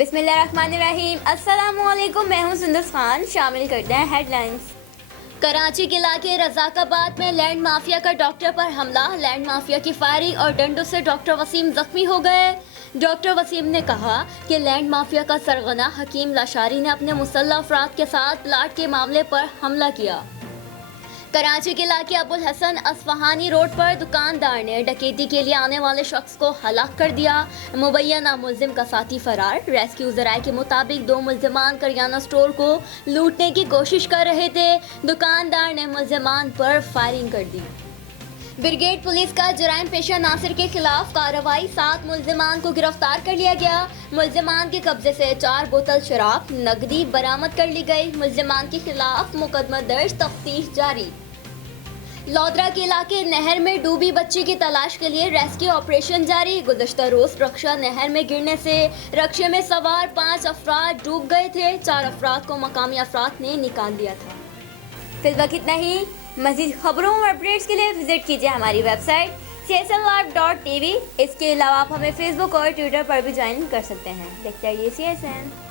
बिस्मिल्लाहिर्रहमानिर्रहीम। अस्सलामुअलैकुम, मैं हूं सुंदस खान। शामिल करते हैं हेडलाइंस। कराची के इलाके रज़ाकाबाद में लैंड माफिया का डॉक्टर पर हमला। लैंड माफिया की फायरिंग और डंडों से डॉक्टर वसीम जख्मी हो गए। डॉक्टर वसीम ने कहा कि लैंड माफिया का सरगना हकीम लाशारी ने अपने मुसल्लह अफराद के साथ प्लाट के मामले पर हमला किया। कराची के इलाके अबुल हसन असफहानी रोड पर दुकानदार ने डकैती के लिए आने वाले शख्स को हलाक कर दिया। मुबैना मुलजिम का साथी फरार। रेस्क्यू जराये के मुताबिक 2 मुलजिमान करियाना स्टोर को लूटने की कोशिश कर रहे थे। दुकानदार ने मुलजिमान पर फायरिंग कर दी। ब्रिगेड पुलिस का जराइम पेशा नासिर के खिलाफ कार्रवाई। 7 मुलजिमान को गिरफ्तार कर लिया गया। मुलजिमान के कब्जे से 4 बोतल शराब नकदी बरामद कर ली गई। मुलजिमान के खिलाफ मुकदमा दर्ज, तफ्तीश जारी। लोधरा के इलाके नहर में डूबी बच्ची की तलाश के लिए रेस्क्यू ऑपरेशन जारी। गुज़श्ता रोज रक्षा नहर में गिरने से रक्षे में सवार 5 अफराद डूब गए थे। 4 अफराद को मकामी अफराद ने निकाल दिया था। फिलहाल इतना ही। मज़ीद खबरों और अपडेट्स के लिए विजिट कीजिए हमारी वेबसाइट csnlive.tv। इसके अलावा आप हमें फेसबुक और ट्विटर पर भी ज्वाइन कर सकते हैं। देखते रहिए CSN।